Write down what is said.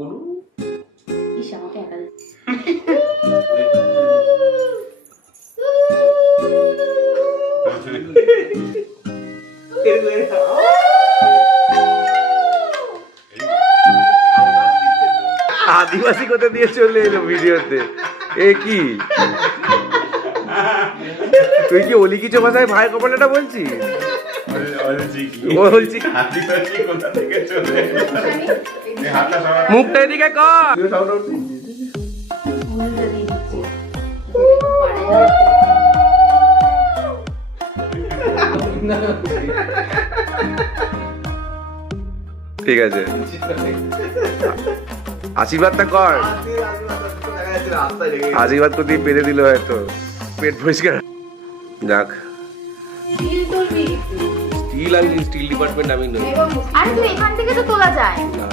অনু ইস আমাকে একা আদিবাসী কোথা দিয়ে চলে এলো ভিডিওতে? এ কি তুই কি অলি কিছু ভাষায় ভাই কপালটা বলছিস? বলছি মুখটা এদিকে কর। ঠিক আছে আশীর্বাদটা কর। আশীর্বাদ করতে পেরে দিল হয়তো পেট পরিষ্কার। যাক স্টিল আমি স্টিল ডিপার্টমেন্ট আমি নই। আরে তুই এখান থেকে তো তোলা যায়। না